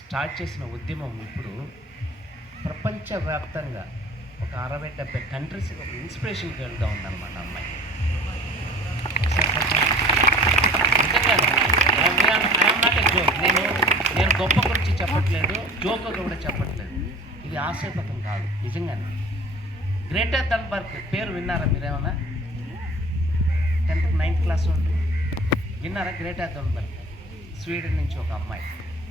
Start చేసిన ఉద్యమం ఇప్పుడు ప్రపంచవ్యాప్తంగా ఒక అరవై డెబ్బై కంట్రీస్ ఒక ఇన్స్పిరేషన్కి వెళ్తూ ఉందన్నమాట అమ్మాయి. నేను నేను గొప్ప గురించి చెప్పట్లేదు జోక్ కూడా చెప్పట్లేదు ఇది ఆశయపథం కాదు నిజంగానే. గ్రేటర్ థన్బర్గ్ పేరు విన్నారా మీరేమన్నా టెన్త్ నైన్త్ క్లాస్ నుండి విన్నారా? గ్రేటర్ థన్బర్గ్ స్వీడన్ నుంచి ఒక అమ్మాయి.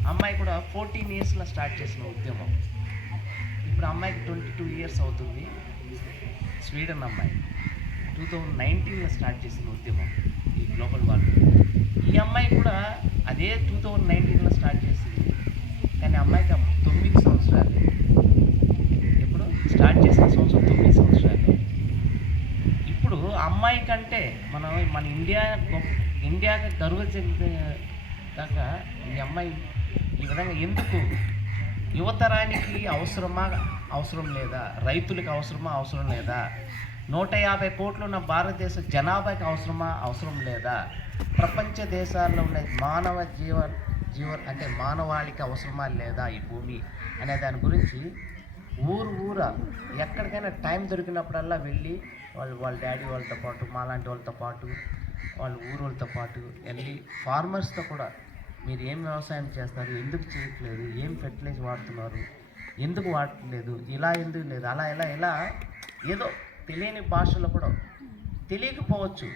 అమ్మాయి కూడా ఫోర్టీన్ ఇయర్స్లో స్టార్ట్ చేసిన ఉద్యమం. ఇప్పుడు అమ్మాయికి ట్వంటీ టూ ఇయర్స్ అవుతుంది. స్వీడన్ అమ్మాయి. టూ థౌజండ్ నైన్టీన్లో స్టార్ట్ చేసిన ఉద్యమం ఈ గ్లోబల్ వార్మింగ్. ఈ అమ్మాయి కూడా అదే టూ థౌజండ్ నైన్టీన్లో స్టార్ట్ చేసింది. కానీ అమ్మాయికి తొమ్మిది సంవత్సరాలు. ఇప్పుడు స్టార్ట్ చేసిన సంవత్సరం తొమ్మిది సంవత్సరాలు. ఇప్పుడు అమ్మాయి కంటే మనం మన ఇండియా గొప్ప ఇండియాకి గర్వ దాకా ఈ అమ్మాయి ఈ విధంగా ఎందుకు? యువతరానికి అవసరమా అవసరం లేదా? రైతులకు అవసరమా అవసరం లేదా? నూట యాభై కోట్లు ఉన్న భారతదేశ జనాభాకి అవసరమా అవసరం లేదా? ప్రపంచ దేశాల్లో ఉన్న మానవ జీవ జీవ అంటే మానవాళికి అవసరమా లేదా ఈ భూమి అనే దాని గురించి ఊరు ఊర ఎక్కడికైనా టైం దొరికినప్పుడల్లా వెళ్ళి వాళ్ళు వాళ్ళ డాడీ వాళ్ళతో పాటు మాలాంటి వాళ్ళతో పాటు వాళ్ళ ఊరు వాళ్ళతో పాటు వెళ్ళి ఫార్మర్స్తో కూడా మీరు ఏం వ్యవసాయం చేస్తారు? ఎందుకు చేయట్లేదు? ఏం ఫెర్టిలైజర్ వాడుతున్నారు? ఎందుకు వాడట్లేదు? ఇలా ఎందుకు లేదు? అలా ఇలా ఇలా ఏదో తెలియని భాషలో కూడా తెలియకపోవచ్చు.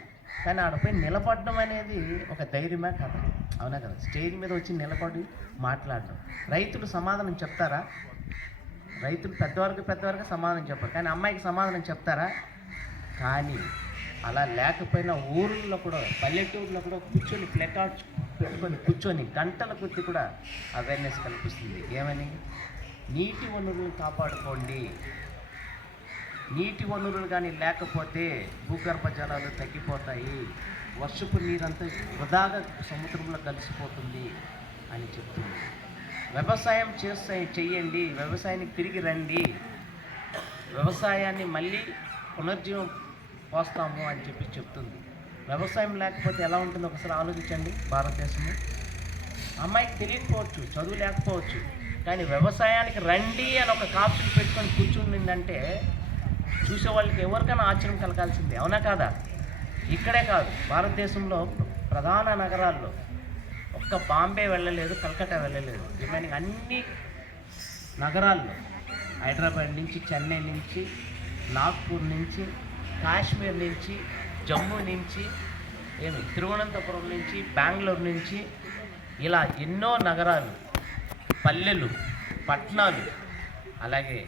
కానీ ఆడపై నిలబడడం అనేది ఒక ధైర్యమే కదా. అవునా కదా? స్టేజ్ మీద వచ్చి నిలబడి మాట్లాడడం. రైతులు సమాధానం చెప్తారా? రైతులు పెద్దవారికి పెద్దవారికి సమాధానం చెప్పారు. కానీ అమ్మాయికి సమాధానం చెప్తారా? కానీ అలా లేకపోయినా ఊర్లో కూడా పల్లెటూరులో కూడా కూర్చొని ప్లెకార్డ్స్ పెట్టుకొని కూర్చొని గంటల కొద్ది కూడా అవేర్నెస్ కల్పిస్తుంది ఏమని? నీటి వనరులను కాపాడుకోండి. నీటి వనరులు కానీ లేకపోతే భూగర్భ జలాలు తగ్గిపోతాయి. వర్షపు నీరంతా వృధాగా సముద్రంలో కలిసిపోతుంది అని చెప్తుంది. వ్యవసాయం చేస్తే చెయ్యండి వ్యవసాయానికి తిరిగి రండి. వ్యవసాయాన్ని మళ్ళీ పునర్జీవం పోస్తాము అని చెప్పి చెప్తుంది. వ్యవసాయం లేకపోతే ఎలా ఉంటుందో ఒకసారి ఆలోచించండి. భారతదేశము అమ్మాయికి తెలియకపోవచ్చు చదువు లేకపోవచ్చు కానీ వ్యవసాయానికి రండి అని ఒక కాప్షన్ పెట్టుకొని కూర్చుండిందంటే చూసే వాళ్ళకి ఎవరికైనా ఆశ్చర్యం కలగాల్సిందే. అవునా కాదా? ఇక్కడే కాదు. భారతదేశంలో ప్రధాన నగరాల్లో ఒక్క బాంబే వెళ్ళలేదు కలకత్తా వెళ్ళలేదు. రిమైనింగ్ అన్ని నగరాల్లో హైదరాబాద్ నుంచి చెన్నై నుంచి నాగ్పూర్ నుంచి కాశ్మీర్ నుంచి జమ్మూ నుంచి ఏమి తిరువనంతపురం నుంచి బెంగళూరు నుంచి ఇలా ఎన్నో నగరాలు పల్లెలు పట్టణాలు అలాగే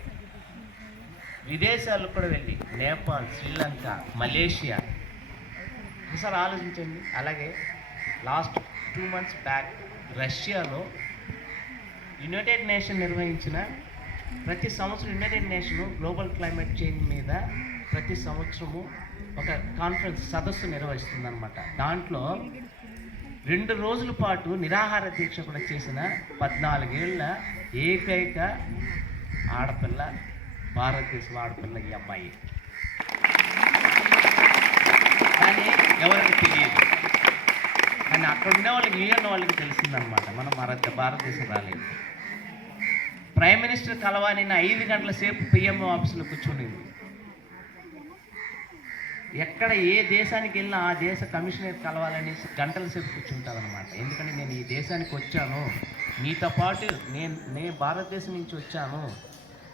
విదేశాలకు కూడా వెళ్ళి నేపాల్ శ్రీలంక మలేషియా. ఒకసారి ఆలోచించండి. అలాగే లాస్ట్ టూ మంత్స్ బ్యాక్ రష్యాలో యునైటెడ్ నేషన్ నిర్వహించిన ప్రతి సంవత్సరం United Nation global climate change మీద ప్రతి సంవత్సరము ఒక కాన్ఫరెన్స్ సదస్సు నిర్వహిస్తుందన్నమాట. దాంట్లో రెండు రోజుల పాటు నిరాహార దీక్ష కూడా చేసిన పద్నాలుగేళ్ళ ఏకైక ఆడపిల్ల భారతదేశం ఆడపిల్ల ఈ అమ్మాయి. కానీ ఎవరికి తెలియదు. కానీ అక్కడ ఉండే వాళ్ళకి యూఎన్ వాళ్ళకి తెలిసిందనమాట మనం భారత భారతదేశం రాలేదు. ప్రైమ్ మినిస్టర్ కలవాని ఐదు గంటల సేపు పిఎంఓ ఆఫీసులో కూర్చునింది ఎక్కడ ఏ దేశానికి వెళ్ళినా ఆ దేశ కమిషనర్ కలవాలని గంటల సేపు కూర్చుంటారనమాట ఎందుకంటే నేను ఈ దేశానికి వచ్చాను. మీతో పాటు నేను నేను భారతదేశం నుంచి వచ్చాను.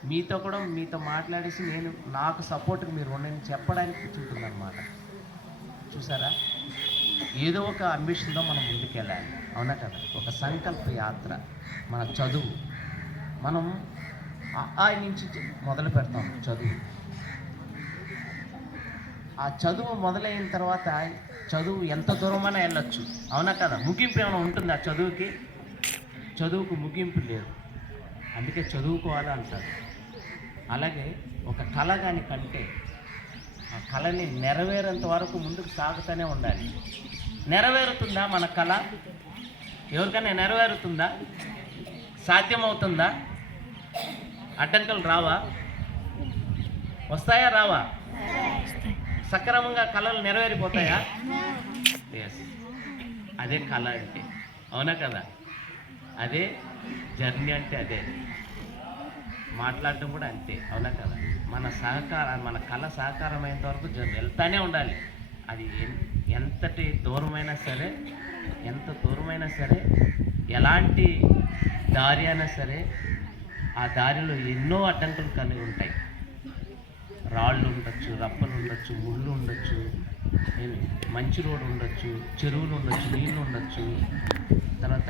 మీతో కూడా మీతో మాట్లాడేసి నేను నాకు సపోర్ట్కి మీరు ఉండని చెప్పడానికి కూర్చుంటుందన్నమాట. చూసారా? ఏదో ఒక అంబిషన్తో మనం ముందుకెళ్ళాలి. అవునా కదా? ఒక సంకల్ప యాత్ర మన చదువు. మనం ఆ- నుంచి మొదలు పెడతాం చదువు. ఆ చదువు మొదలైన తర్వాత చదువు ఎంత దూరమైనా వెళ్ళొచ్చు. అవునా కదా? ముగింపు ఏమైనా ఉంటుంది ఆ చదువుకి? చదువుకు ముగింపు లేదు. అందుకే చదువుకోవాలి అంటారు అలాగే ఒక కళ కాని కంటే ఆ కళని నెరవేరేంత వరకు ముందుకు సాగుతూనే ఉండాలి. నెరవేరుతుందా మన కళ? ఎవరికైనా నెరవేరుతుందా? సాధ్యమవుతుందా? అడ్డంకులు రావా? వస్తాయా రావా? సక్రమంగా కళలు నెరవేరిపోతాయా? అదే కళ అంటే. అవునా కదా? అదే జర్నీ అంటే అదే. మాట్లాడటం కూడా అంతే. అవునా కదా? మన సహకారం మన కళ సహకారమైనంత వరకు వెళ్తానే ఉండాలి. అది ఎంతటి దూరమైనా సరే ఎంత దూరమైనా సరే ఎలాంటి దారి అయినా సరే ఆ దారిలో ఎన్నో అడ్డంకులు కలిగి ఉంటాయి. రాళ్ళు ఉండొచ్చు రప్పలు ఉండొచ్చు ముళ్ళు ఉండొచ్చు మంచి రోడ్డు ఉండొచ్చు చెరువులు ఉండొచ్చు నీళ్ళు ఉండొచ్చు. తర్వాత